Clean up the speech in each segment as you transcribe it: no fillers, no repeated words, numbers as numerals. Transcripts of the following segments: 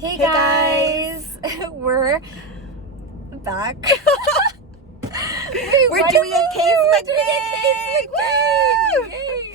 Hey guys! We're back. We're doing a case McBake!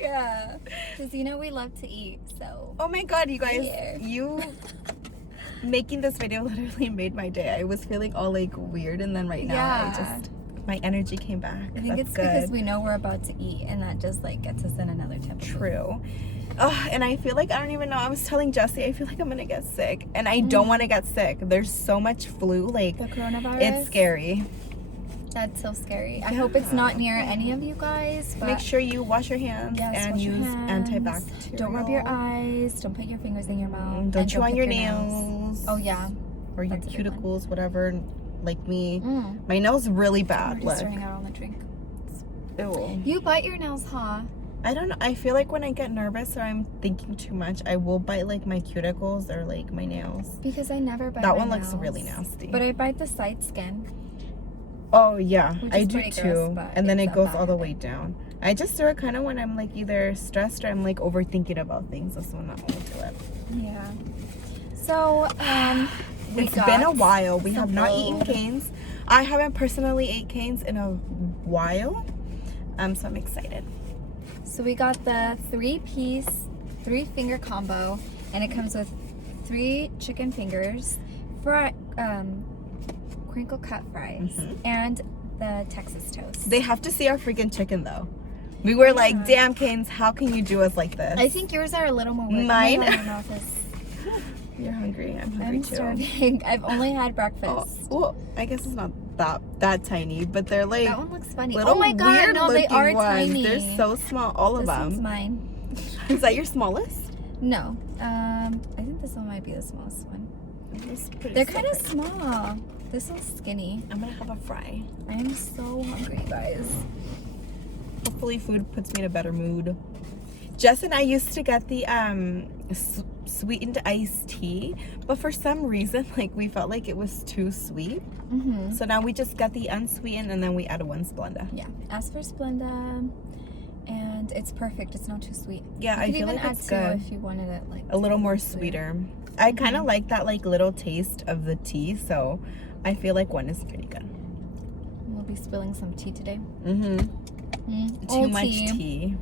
Yeah. Because you know we love to eat, so. Oh my god, you guys. Here. You making this video literally made my day. I was feeling all like weird, and then right now my energy came back. I think it's because we know we're about to eat, and that just like gets us in another type of mood. True. And I feel like, I don't even know, I was telling Jesse, I feel like I'm gonna get sick, and I don't want to get sick. There's so much flu, like The coronavirus? it's scary. That's so scary. I hope it's not near any of you guys, but Make sure you wash your hands and wash your use hands. antibacterial. Don't rub your eyes. Don't put your fingers in your mouth. Don't and chew on pick your nails. Oh yeah. Or your That's a big one. cuticles, whatever. Like me, Mm. my nails really We're bad. just Look. running out on the drink. Ew. You bite your nails, huh? I don't know. I feel like when I get nervous or I'm thinking too much, I will bite like my cuticles or like my nails. Because I never bite That my one looks nails. really nasty. But I bite the side skin. Oh yeah, Which I is do pretty too. gross, but And then it's it a goes bad all the habit. way down. I just do it kind of when I'm like either stressed or I'm like overthinking about things. That's when I'll do it. Yeah. So, we It's been a got while. We some have not eaten food. canes. I haven't personally ate canes in a while. So I'm excited. So we got the 3-piece, 3-finger combo, and it comes with 3 chicken fingers, crinkle cut fries, and the Texas toast. They have to see our freaking chicken though. We were like, Yeah. damn canes, how can you do us like this? I think yours are a little more work. Mine? I don't know if it's... You're hungry. I'm hungry I'm too. starving. I've only had Oh, breakfast. well, I guess it's not that tiny, but they're like That one looks funny. little Oh my god, weird no, they looking are ones. tiny. They're so small, all of This one's them. mine. Is that your smallest? No. I think this one might be the smallest one. It's pretty They're kind of separate. small. This one's skinny. I'm gonna have a fry. I am so hungry, guys. Hopefully food puts me in a better mood. Jess and I used to get the sweetened iced tea, but for some reason like we felt like it was too sweet. Mm-hmm. So now we just got the unsweetened and then we add one Splenda. Yeah. Ask for Splenda, and it's perfect. It's not too sweet. Yeah, You I could feel even like add it's 2 good. if you wanted it like A little more sweeter. sweeter. I kind of like that like little taste of the tea, so I feel like one is pretty good. We'll be spilling some tea today. Too Old much tea.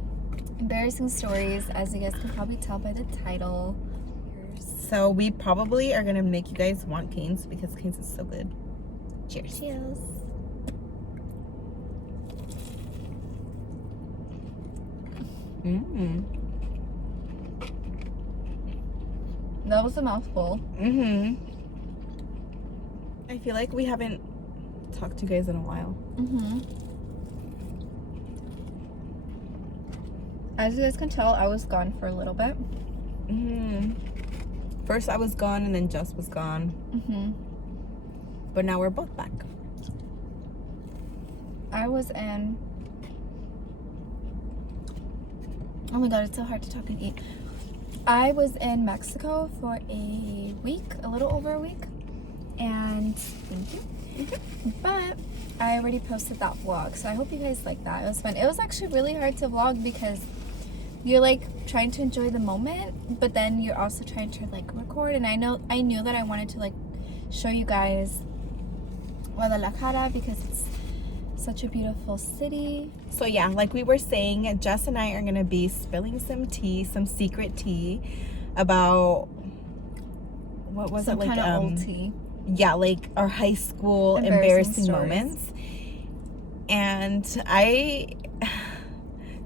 Embarrassing stories, as you guys can probably tell by the title. So we probably are gonna make you guys want canes because canes is so good. Cheers. Cheers. That was a mouthful. I feel like we haven't talked to you guys in a while. As you guys can tell, I was gone for a little bit. First I was gone and then Jess was gone. But now we're both back. I was in... Oh my god, it's so hard to talk and eat. I was in Mexico for a week, a little over a week. And thank you. But I already posted that vlog, so I hope you guys like that. It was fun. It was actually really hard to vlog because you're like trying to enjoy the moment, but then you're also trying to like record. And I knew that I wanted to like show you guys Guadalajara because it's such a beautiful city. So yeah, like we were saying, Jess and I are gonna be spilling some tea, some secret tea about what was Some it like kind of old tea. Yeah, like our high school Embarrassing embarrassing stories. moments. And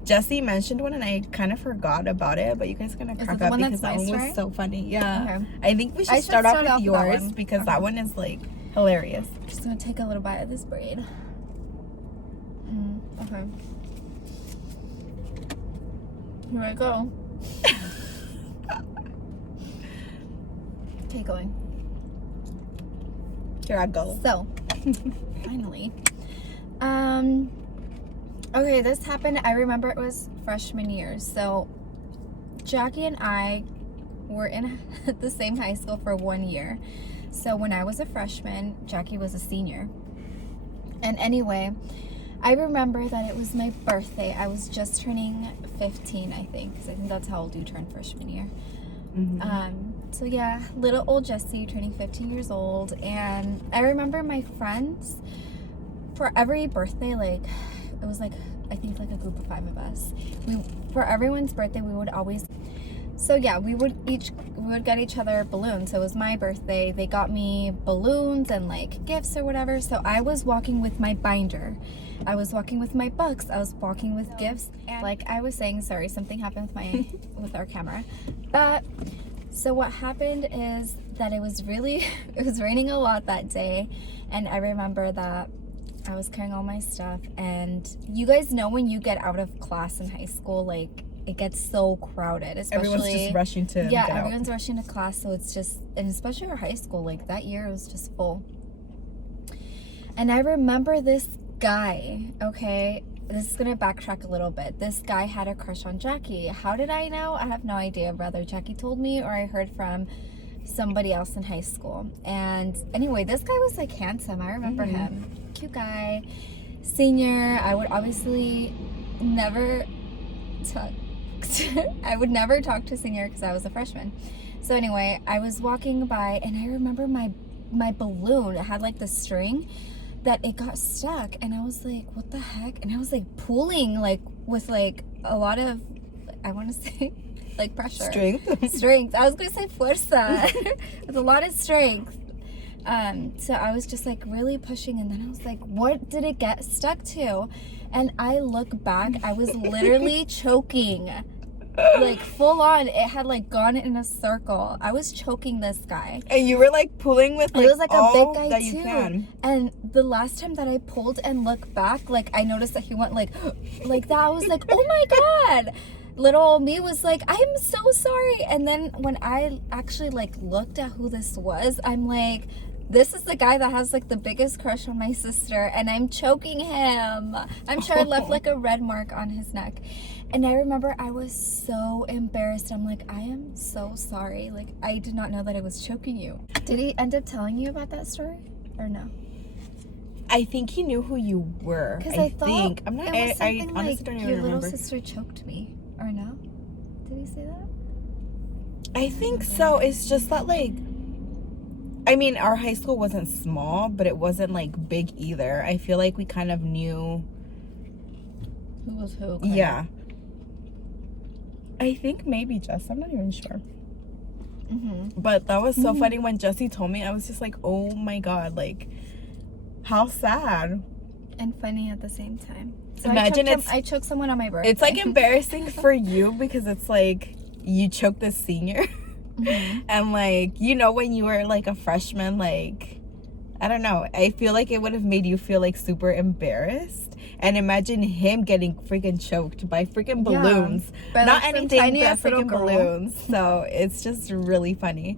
Jesse mentioned one and I kind of forgot about it, but you guys are gonna Is it crack the up one because that's that one nice, was right? so funny. Yeah. Okay. I think we I should should start off start with off with that yours one. because Okay. that one is like hilarious. Just gonna take a little bite of this braid. Okay. Here I go. Okay, going. Here I go. So, finally. Okay, this happened, I remember it was freshman year. So, Jackie and I were in the same high school for 1 year. So, when I was a freshman, Jackie was a senior. And anyway, I remember that it was my birthday. I was just turning 15, I think, because I think that's how old you turn freshman year. So yeah, little old Jessie turning 15 years old. And I remember my friends, for every birthday, like, it was like, I think like a group of 5 of us. For everyone's birthday, we would always, so yeah, we would get each other balloons. So it was my birthday. They got me balloons and like gifts or whatever. So I was walking with my binder. I was walking with my books. I was walking with gifts. And like I was saying, sorry, something happened with with our camera. But so what happened is that it was raining a lot that day. And I remember that I was carrying all my stuff, and you guys know when you get out of class in high school, like it gets so crowded, especially Everyone's just rushing to get out. Everyone's rushing to class, so it's just, and especially our high school, like that year it was just full. And I remember this guy, okay, this is gonna backtrack a little bit. This guy had a crush on Jackie. How did I know? I have no idea whether Jackie told me or I heard from somebody else in high school. And anyway, this guy was like handsome. I remember him. Cute guy. Senior. I would obviously never talk I would never talk to senior because I was a freshman. So anyway, I was walking by and I remember my balloon, it had like the string that it got stuck, and I was like, what the heck? And I was like pulling like with like a lot of, I want to say like pressure. Strength. I was going to say fuerza. With a lot of strength. So I was just like really pushing, and then I was like, what did it get stuck to? And I look back, I was literally choking. Like full on, it had like gone in a circle. I was choking this guy. And you were like pulling with like, it was like a big guy that too. You can. And the last time that I pulled and looked back, like I noticed that he went like that. I was like, oh my God. Little old me was like, I'm so sorry. And then when I actually like looked at who this was, I'm like, this is the guy that has like the biggest crush on my sister, and I'm choking him. I'm sure I left like a red mark on his neck. And I remember I was so embarrassed. I'm like, I am so sorry. Like, I did not know that I was choking you. Did he end up telling you about that story or no? I think he knew who you were. Because I thought think. I'm not. it was I something honestly like don't even your remember. little sister choked me, or no? Did he say that? I think so. It's just that like, I mean, our high school wasn't small, but it wasn't like big either. I feel like we kind of knew Who was who? Yeah. I think maybe Jess. I'm not even sure. But that was so funny when Jessie told me. I was just like, oh my God, like, how sad. And funny at the same time. So Imagine I choked someone on my birthday. It's like embarrassing for you because it's like you choked a senior. And like, you know, when you were like a freshman, like, I don't know, I feel like it would have made you feel like super embarrassed. And imagine him getting freaking choked by freaking balloons. By, not like, anything tiny but ass little freaking girl. balloons. So it's just really funny.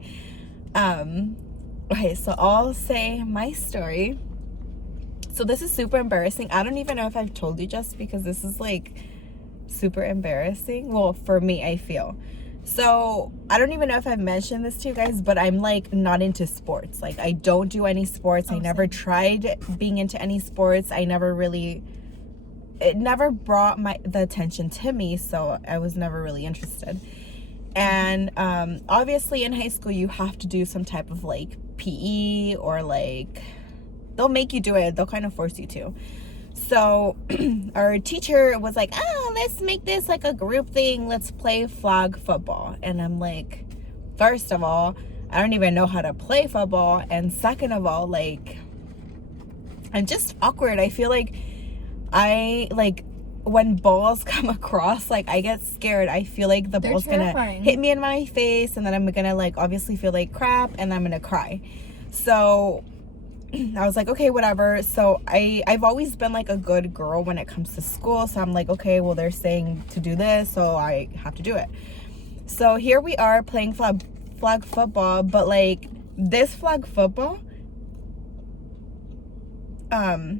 Okay, so I'll say my story. So this is super embarrassing. I don't even know if I've told you, just because this is like super embarrassing. Well, for me, I feel. So I don't even know if I've mentioned this to you guys, but I'm like not into sports. Like I don't do any sports. I never tried being into any sports. I never really, it never brought the attention to me, so I was never really interested. And obviously in high school you have to do some type of like PE, or like they'll make you do it. They'll kind of force you to. So our teacher was like, let's make this like a group thing. Let's play flag football. And I'm like, first of all, I don't even know how to play football. And second of all, like, I'm just awkward. I feel like when balls come across, like I get scared. I feel like the ball's gonna hit me in my face, and then I'm gonna like obviously feel like crap, and I'm gonna cry. So I was like, okay, whatever. So I've always been like a good girl when it comes to school. So I'm like, okay, well, they're saying to do this, so I have to do it. So here we are playing flag football, but like this flag football, I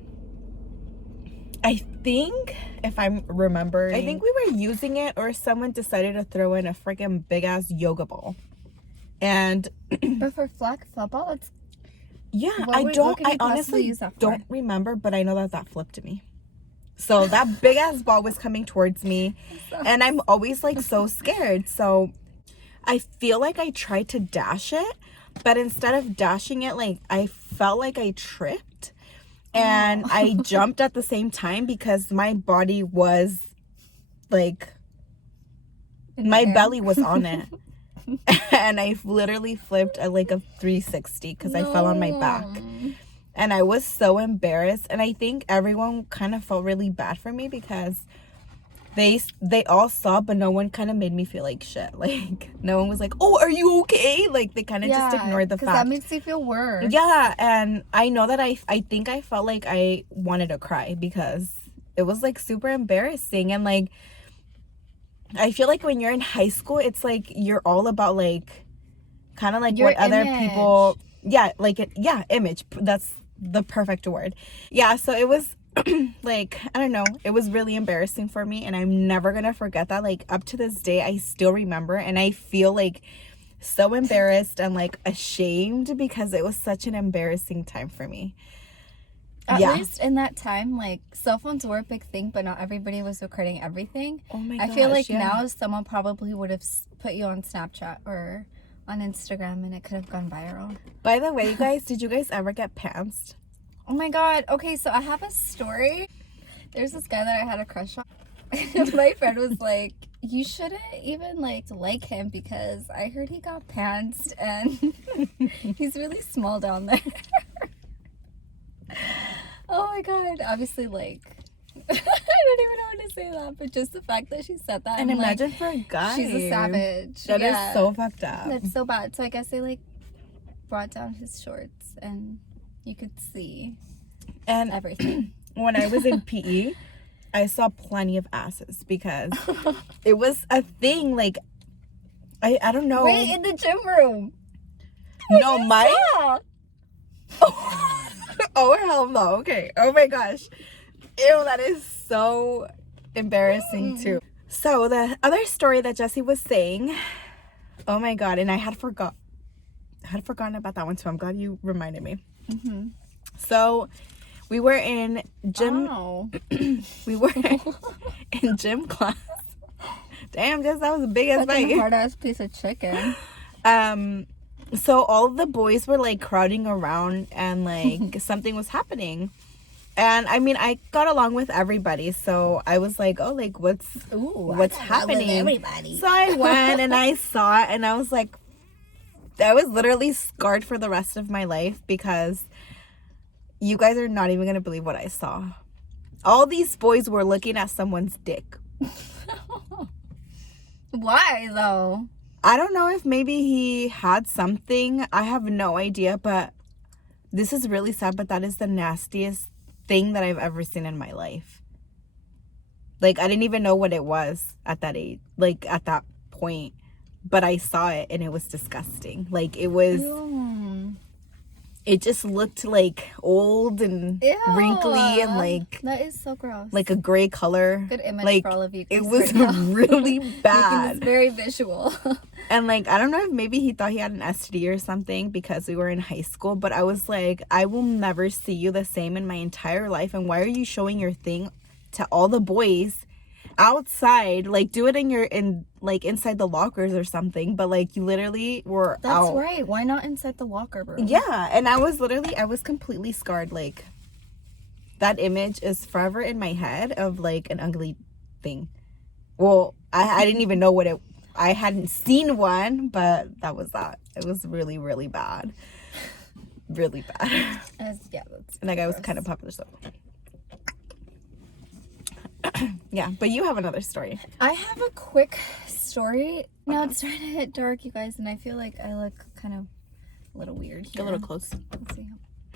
think, if I'm remembering, I think we were using it, or someone decided to throw in a freaking big ass yoga ball. And but for flag football, that's I honestly don't remember, but I know that flipped to me. So that big ass ball was coming towards me, and I'm always like so scared. So I feel like I tried to dash it, but instead of dashing it, like I felt like I tripped and I jumped at the same time because my body was like, my belly was on it. And I literally flipped at like a 360 because I fell on my back. And I was so embarrassed. And I think everyone kind of felt really bad for me because they all saw, but no one kind of made me feel like shit. Like, no one was like, oh, are you okay? Like, they kind of just ignored the fact. Because that makes you feel worse. Yeah, and I know that I think I felt like I wanted to cry because it was, like, super embarrassing. And, like, I feel like when you're in high school, it's, like, you're all about, like, kind of, like, your what other image. people... Yeah, like, image. That's the perfect word. Yeah, so it was... like, I don't know, it was really embarrassing for me, and I'm never gonna forget that. Like, up to this day, I still remember, and I feel like so embarrassed and like ashamed because it was such an embarrassing time for me. At least in that time, like, cell phones were a big thing, but not everybody was recording everything. Oh my gosh, I feel like now someone probably would have put you on Snapchat or on Instagram and it could have gone viral. By the way, you guys, did you guys ever get pantsed? Oh my god. Okay, so I have a story. There's this guy that I had a crush on. And my friend was like, you shouldn't even like him because I heard he got pantsed and he's really small down there. Oh my god. Obviously, like, I don't even know how to say that, but just the fact that she said that. And imagine like, for a guy. she's a savage. That is so fucked up. That's so bad. So I guess they like brought down his shorts and you could see and everything. When I was in PE, I saw plenty of asses because it was a thing. Like, I don't know. Wait, in the gym room. No, my. Oh, hell no. Okay. Oh my gosh. Ew, that is so embarrassing too. So the other story that Jessie was saying, oh my god, and I had forgotten about that one too. I'm glad you reminded me. Mm-hmm. So we were in gym. Oh. We were in gym class. Damn, Jess, that was a big ass bite. Hard ass piece of chicken. So all of the boys were like crowding around and like something was happening. And I mean, I got along with everybody, so I was like, oh, like what's happening? Everybody. So I went and I saw it, and I was like, I was literally scarred for the rest of my life because you guys are not even gonna believe what I saw. All these boys were looking at someone's dick. Why though? I don't know if maybe he had something. I have no idea, but this is really sad, but that is the nastiest thing that I've ever seen in my life. Like, I didn't even know what it was at that age, like at that point, but I saw it and it was disgusting. Like, it was, it just looked like old and wrinkly and like, that is so gross. like a gray color. Good image like, for all of you. It was really bad. It's very visual. And like, I don't know if maybe he thought he had an STD or something because we were in high school, but I was like, I will never see you the same in my entire life. And why are you showing your thing to all the boys outside? Like, do it inside the lockers or something, but like, you literally were out. That's right. Why not inside the locker room? Yeah. And I was completely scarred. Like, that image is forever in my head of like an ugly thing. Well, I didn't even know what I hadn't seen one, but that was that. It was really, really bad. Really bad. That's and that guy was kind of popular, so. Yeah, but you have another story. I have a quick story. Now it's starting to hit dark, you guys, and I feel like I look kind of a little weird here. A little close. Let's see.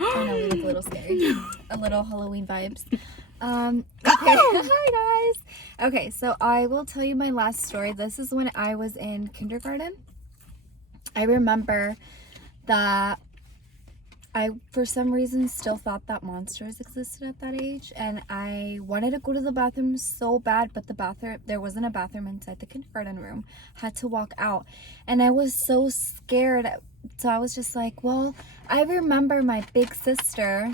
Oh no, we look a little scary. A little Halloween vibes. Okay. Hi guys. Okay, so I will tell you my last story. This is when I was in kindergarten. I remember that I, for some reason, still thought that monsters existed at that age, and I wanted to go to the bathroom so bad, but there wasn't a bathroom inside the kindergarten room. Had to walk out, and I was so scared. So I was just like, well, I remember my big sister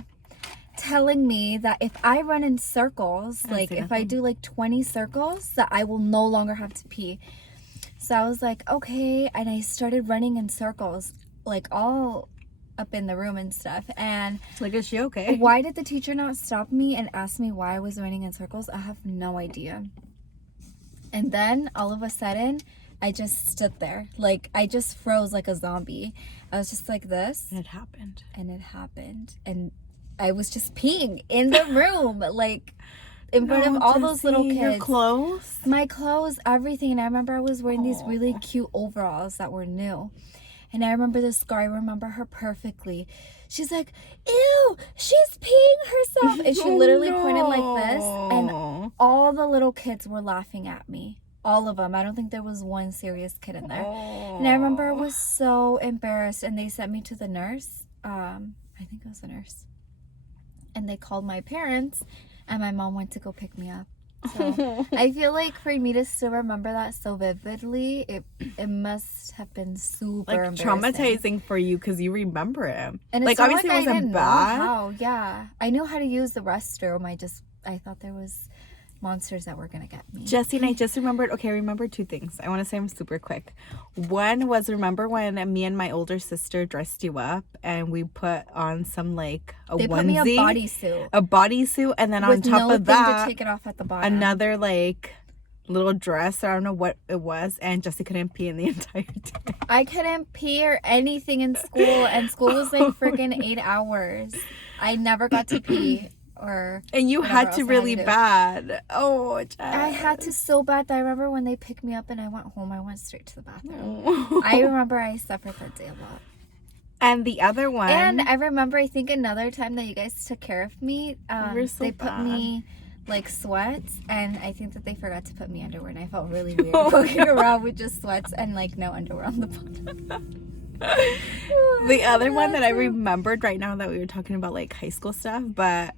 telling me that if I run in circles, like if I do like 20 circles, that I will no longer have to pee. So I was like, okay. And I started running in circles, like all up in the room and stuff. And Like, is she okay? why did the teacher not stop me and ask me why I was running in circles? I have no idea. And then all of a sudden, I just stood there. Like, I just froze like a zombie. I was just like this. And it happened. And it happened. And I was just peeing in the room, like in front of all those little kids. Your clothes? My clothes, everything. And I remember I was wearing these really cute overalls that were new. And I remember this girl, I remember her perfectly. She's like, ew, she's peeing herself. And she literally pointed like this. And all the little kids were laughing at me. All of them. I don't think there was one serious kid in there. And I remember I was so embarrassed. And they sent me to the nurse. I think it was a nurse. And they called my parents. And my mom went to go pick me up. So I feel like for me to still remember that so vividly, it must have been super like traumatizing for you because you remember it. And like obviously it wasn't bad. How, yeah, I knew how to use the restroom. I thought there was monsters that were gonna get me. Jesse and I just remembered. Okay, I remember two things. I want to say them super quick. One was, remember when me and my older sister dressed you up and we put on some like they onesie, put me a bodysuit, and then on with top no of thing that, to take it off at the bottom. another like little dress, or I don't know what it was, and Jesse couldn't pee in the entire day. I couldn't pee or anything in school, and school was like freaking 8 hours. I never got to pee. And you had to really bad. Oh, Jess. I had to so bad that I remember when they picked me up and I went home, I went straight to the bathroom. I remember I suffered that day a lot. And the other one. And I remember, I think another time that you guys took care of me, they put me like sweats, and I think that they forgot to put me underwear, and I felt really weird walking around with just sweats and like no underwear on the bottom. The other one that I remembered right now that we were talking about like high school stuff, but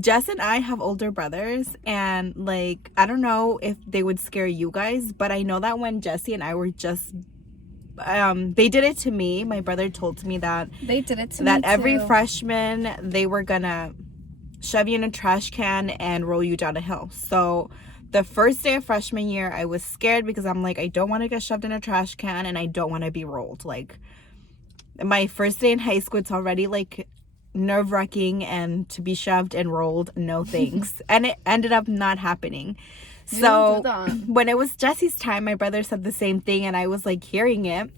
Jess and I have older brothers, and like I don't know if they would scare you guys, but I know that when Jesse and I were just they did it to me. My brother told me that they did it to me that every too. freshman they were gonna shove you in a trash can and roll you down a hill. So the first day of freshman year, I was scared because I'm like, I don't want to get shoved in a trash can and I don't want to be rolled. Like my first day in high school, it's already like nerve-wracking, and to be shoved and rolled, no thanks. And it ended up not happening. So when it was Jesse's time, my brother said the same thing, and I was like hearing it,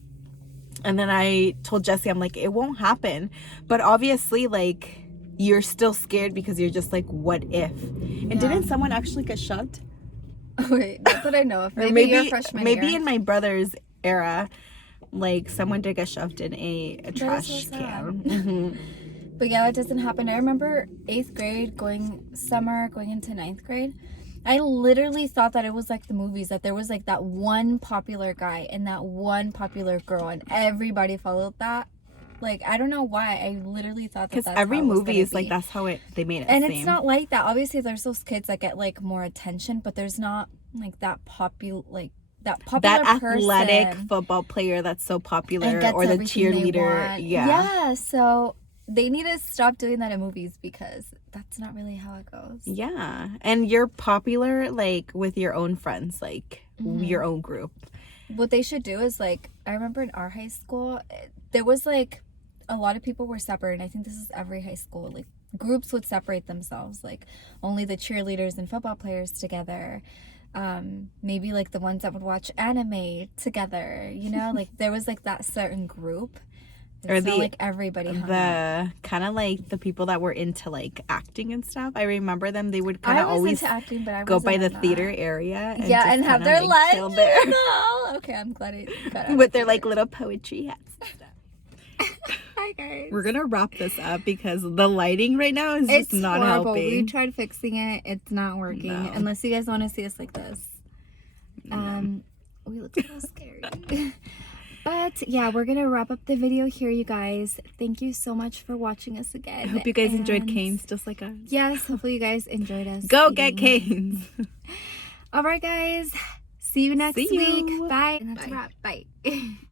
and then I told Jesse, I'm like, it won't happen. But obviously like you're still scared because you're just like, what if? And didn't someone actually get shoved? Wait, that's what I know of. Maybe your freshman year. Maybe in my brother's era, like someone did get shoved in a trash can. Mm-hmm. But yeah, that doesn't happen. I remember 8th grade, going into 9th grade. I literally thought that it was like the movies, that there was like that one popular guy and that one popular girl, and everybody followed that. Like, I don't know why. I literally thought that that's every how it was movie gonna is be. like that's how they made it. And it's not like that. Obviously, there's those kids that get like more attention, but there's not like that popular athletic football player that's so popular, or the cheerleader. Yeah, so they need to stop doing that in movies because that's not really how it goes. Yeah, and you're popular like with your own friends, like your own group. What they should do is, like, I remember in our high school, there was like a lot of people were separate, and I think this is every high school. Like, groups would separate themselves, like only the cheerleaders and football players together. Maybe like the ones that would watch anime together, you know, like there was like that certain group. It's not like everybody hung out. Kind of like the people that were into like acting and stuff. I remember them. They would kind of always into acting, but I go by the that. theater area. And and have their like, lunch. There. No. Okay, I'm glad I got with their like little poetry hats and stuff. Hi guys. We're gonna wrap this up because the lighting right now is just not horrible. helping. We tried fixing it. It's not working. No. Unless you guys want to see us like this. No. We look a little scary. But yeah, we're gonna wrap up the video here, you guys. Thank you so much for watching us again. I hope you guys enjoyed Cane's just like us. Yes, hopefully you guys enjoyed us. Go get Cane's. All right, guys. See you next week. Bye. And that's a wrap. Bye.